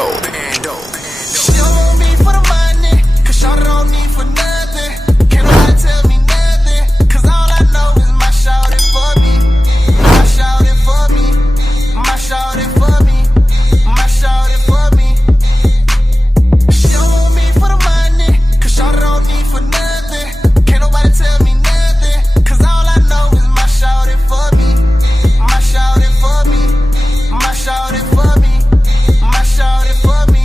dope. She don't want me for the money, cause shawty don't need for nothing. Can't nobody tell me nothing, cause all I know is my shawty for me. My shawty for me. My shawty for me. My shawty for me. She don't want me for the money, cause shawty don't need for nothing. Can't nobody tell me nothing, cause all I know is my shawty for me. My shawty for me. My shawty for me. My shawty for me.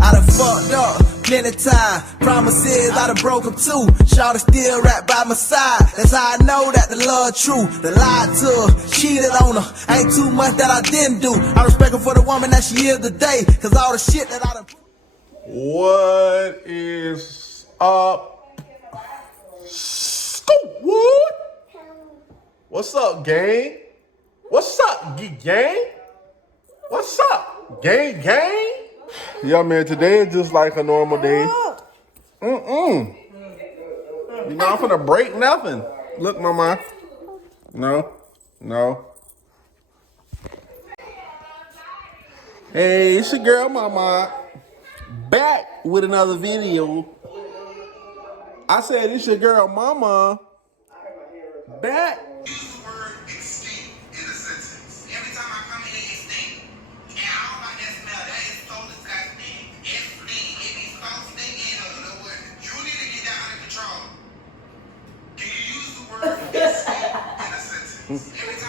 I done fucked up plenty time. Promises I done broke up too. Shawty still right by my side. That's how I know that the love true. The lied to her, cheated on her. Ain't too much that I didn't do. I respect her for the woman that she is today. Cause all the shit that I done. What is up? Scoot. What's up, gang? What's up, gang? What's up, gang? Yeah, man, today is just like a normal day. You know, I'm finna break nothing. Look, mama. No. Hey, it's your girl, mama. Back with another video. I said it's your girl, mama. Back.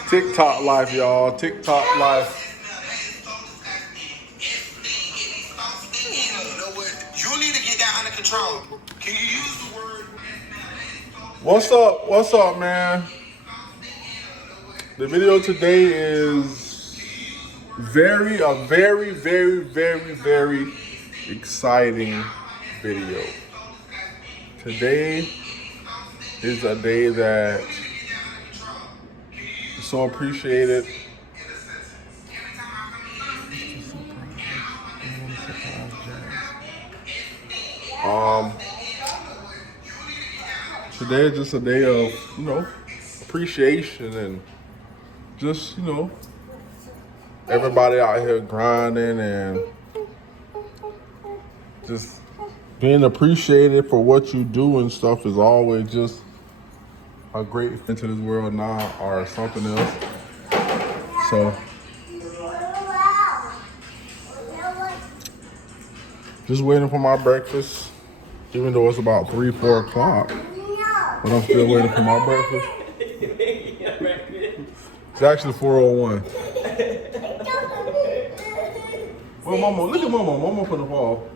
TikTok life, y'all. TikTok life. You need to get that under control. Can you use the word? What's up, man? The video today is a very exciting video. Today is a day that is so appreciated. Today is just a day of, appreciation and just, everybody out here grinding and just being appreciated for what you do and stuff is always just a great thing to this world now or something else. So, just waiting for my breakfast, even though it's about 3-4 o'clock. But I'm still waiting for my breakfast. It's actually 4:01. Well, mama, look at mama. Mama for the fall.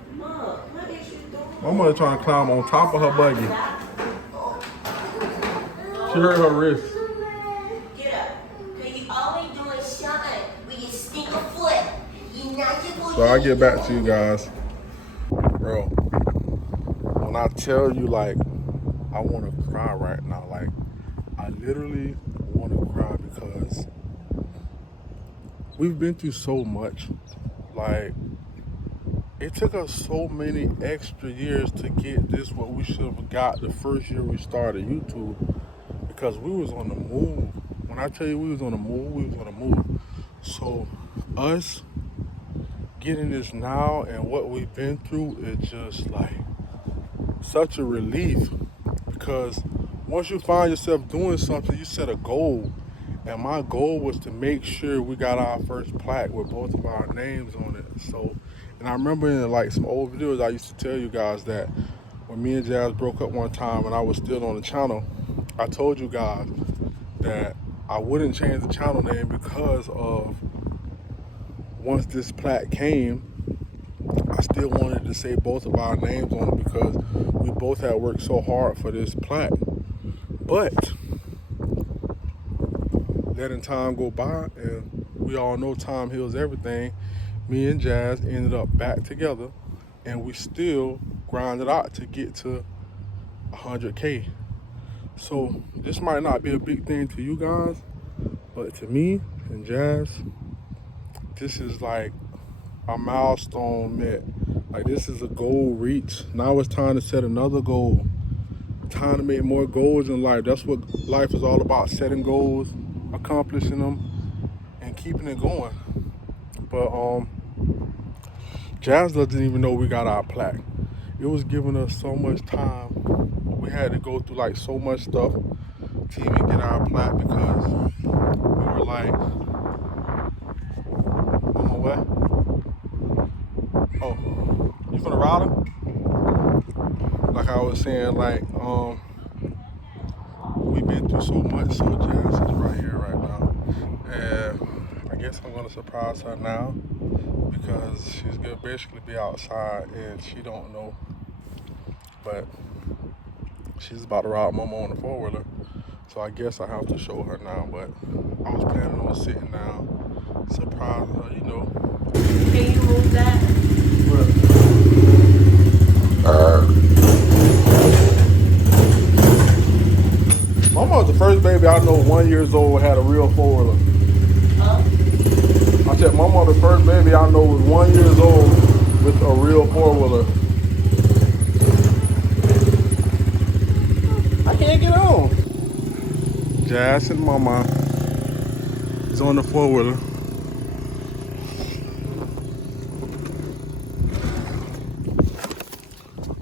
Mama is trying to climb on top of her buggy. She hurt her wrist. Get up. Cause you always doing something with your stinker foot. You not supposed So I'll get back to you guys. Bro, when I tell you, I want to cry right now. I literally want to cry because we've been through so much. It took us so many extra years to get this, what we should have got the first year we started YouTube, because we was on the move. When I tell you we was on the move, we was on the move. So us getting this now and what we've been through is just such a relief, because once you find yourself doing something, you set a goal. And my goal was to make sure we got our first plaque with both of our names on it. So, and I remember in some old videos, I used to tell you guys that when me and Jazz broke up one time and I was still on the channel, I told you guys that I wouldn't change the channel name because of once this plaque came, I still wanted to say both of our names on it because we both had worked so hard for this plaque. But letting time go by, and we all know time heals everything, me and Jazz ended up back together, and we still grinded out to get to 100K. So this might not be a big thing to you guys, but to me and Jazz, this is a milestone met. This is a goal reached. Now it's time to set another goal. Time to make more goals in life. That's what life is all about, setting goals, accomplishing them, and keeping it going. But Jazz doesn't even know we got our plaque. It was giving us so much time. We had to go through like so much stuff to even get our plaque because we were like, Mama, what? Oh, you finna ride her? Like I was saying, like, we've been through so much, so Jazz is right here right now. And I guess I'm gonna surprise her now because she's gonna basically be outside and she don't know. But she's about to ride Mama on the four-wheeler. So I guess I have to show her now, but I was planning on sitting down, surprising her, you know. Can you move that? Mama was the first baby I know 1 year old had a real four-wheeler. Huh? I said Mama the first baby I know was 1 year old with a real four-wheeler. I can't get on. Jazz and Mama is on the four-wheeler.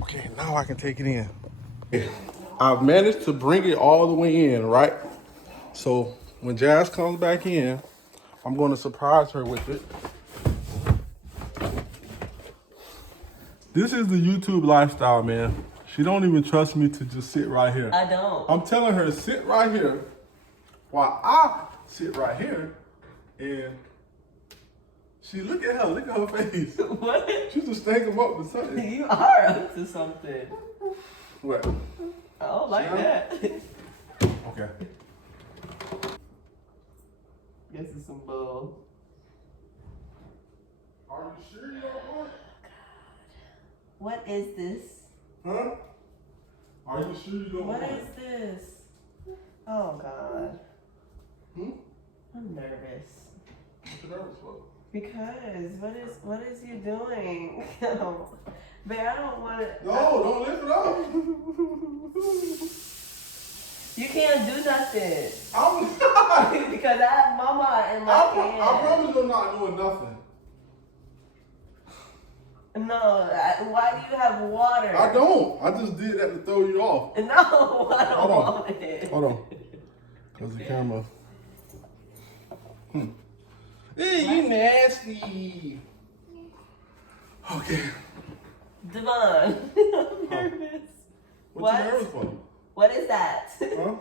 Okay, now I can take it in. I've managed to bring it all the way in, right? So when Jazz comes back in, I'm going to surprise her with it. This is the YouTube lifestyle, man. She don't even trust me to just sit right here. I don't. I'm telling her to sit right here while I sit right here. And she look at her face. What? She just think I'm up to something. You are up to something. What? I don't like Yeah. that. Okay. Guess it's some bull. Are you sure you don't want it? What is this? Huh? Are you sure you don't What want is this? Oh God. Hmm? I'm nervous. What you nervous for? Because what is you doing? Babe, I don't want to. No, don't lift it up. You can't do nothing. I'm not. Because I have Mama in my hand. I promise you're not doing nothing. No, why do you have water? I don't. I just did that to throw you off. No, I don't Hold on. want it. Hold on. Because the camera. Hey, you nasty. Okay. Devon, I'm nervous. What you nervous for? What is that? Huh?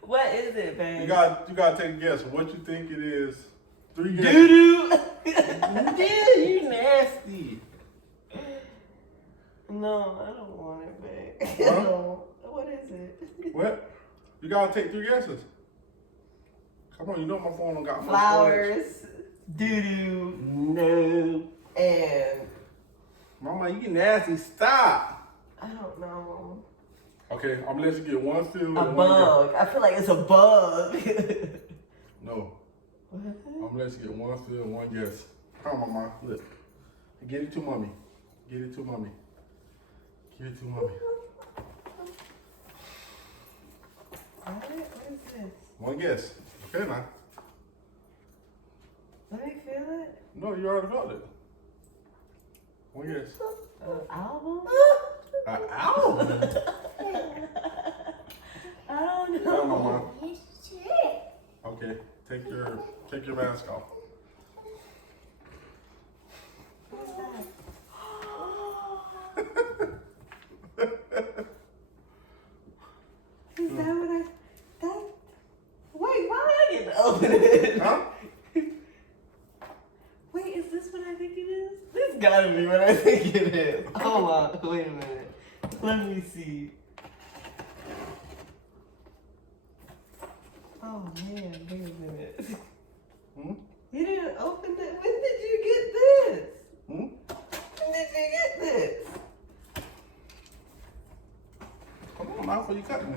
What is it, babe? You gotta take a guess. What you think it is? 3 guesses. Doo-doo. Yeah, you nasty. No, I don't want it, babe. Huh? No. What is it? What? You gotta take 3 guesses. Come on, you know my phone don't got much Flowers, doo-doo, no, and Mama, you nasty. Stop. I don't know. Okay, I'm gonna let you get one field. A and one bug. I feel like it's a bug. guess. No. I'm gonna let you get one field, one guess. Come on, Mama. Look. Get it to Mommy. Get it to Mommy. Give it to Mommy. What is this? One guess. Okay, now. Let me feel it. No, you already felt it. One guess. Album? An album? I don't Come know. on, Mama. Okay, take your mask off. What's that? Is that what I? That? Wait, why did I get to open it? Huh? Wait, is this what I think it is? This gotta be what I think it is. Hold on, wait a minute. Let me see. Oh man, wait a minute. Hmm? You didn't open it. When did you get this? Hmm? When did you get this? Come on, now, before you cut me.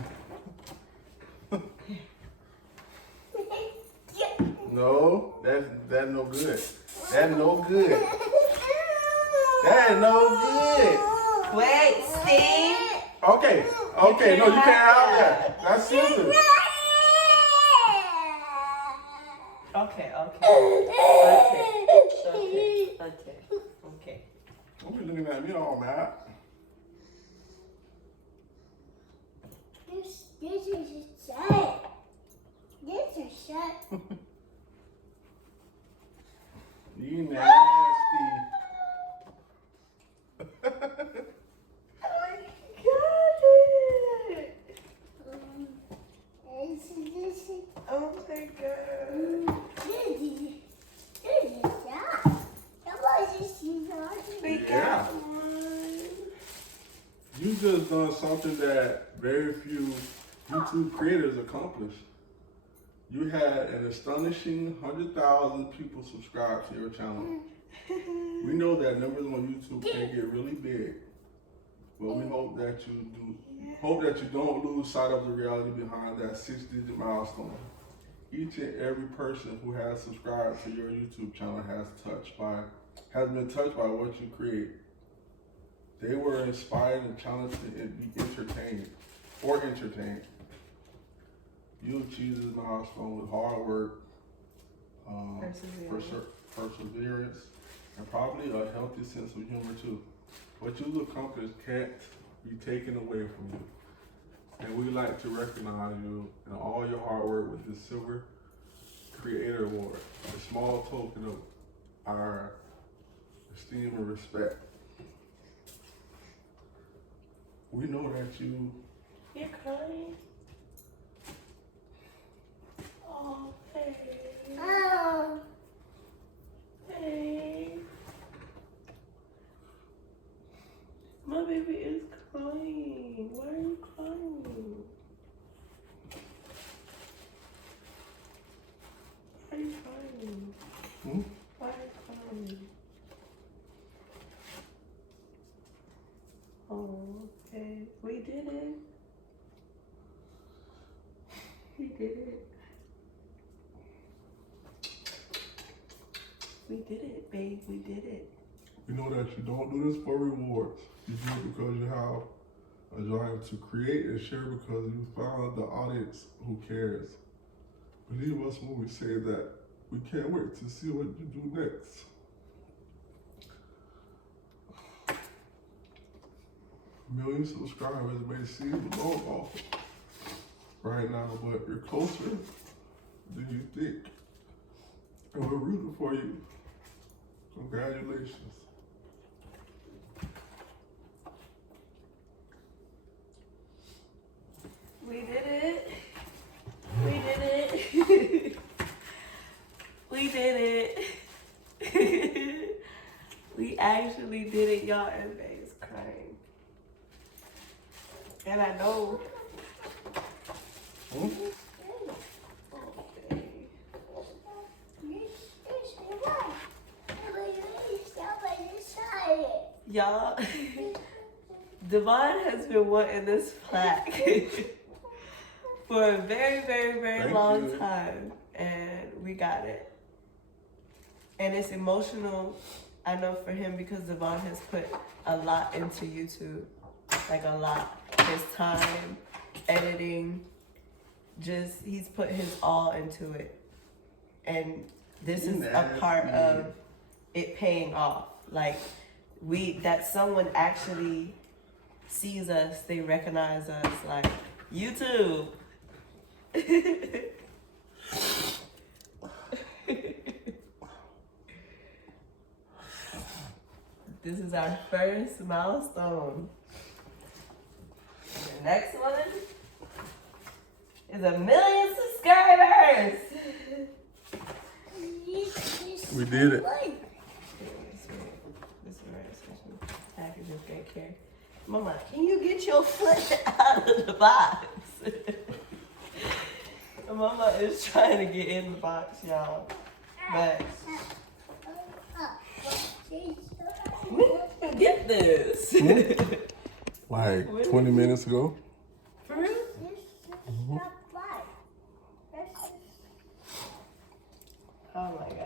No, that's no good. That's no good. That is no good. Wait, Steve. Okay, no, you can't have that. That's scissors. Okay. you looking at me all mad. This is a shot. This is a shot. You nasty. Oh my god. We got one. You just done something that very few YouTube creators accomplish. You had an astonishing 100,000 people subscribe to your channel. We know that numbers on YouTube can get really big, but we hope that you don't lose sight of the reality behind that 6-digit milestone. Each and every person who has subscribed to your YouTube channel has been touched by what you create. They were inspired and challenged to be entertained. You achieved this milestone with hard work, perseverance, and probably a healthy sense of humor too. What you've accomplished can't be taken away from you. And we'd like to recognize you and all your hard work with this Silver Creator Award, a small token of our esteem and respect. We know that You're crying? Oh, hey. Oh. Hey. My baby is crying. Why are you crying? Why are you crying? Why are you crying? Oh, okay. We did it. We did it. We did it, babe. We did it. We know that you don't do this for rewards. You do it because you have a drive to create and share because you found the audience who cares. Believe us when we say that we can't wait to see what you do next. Million subscribers may seem long off right now, but you're closer than you think. And we're rooting for you. Congratulations. We did it. We did it. We did it. We actually did it, y'all. And Bae's crying. And I know. Okay. Y'all, Devon has been wanting this plaque for a very, very, very long time, and we got it. And it's emotional, I know, for him because Devon has put a lot into YouTube, like a lot. His time, editing, he's put his all into it. And this is a part of it paying off. Like, that someone actually sees us, they recognize us, like, YouTube. This is our first milestone. The next one is 1 million subscribers. We did it. Package of great care. Mama, can you get your foot out of the box? Mama is trying to get in the box, y'all. But when did you get this? Like 20 minutes ago. For real? Oh my God.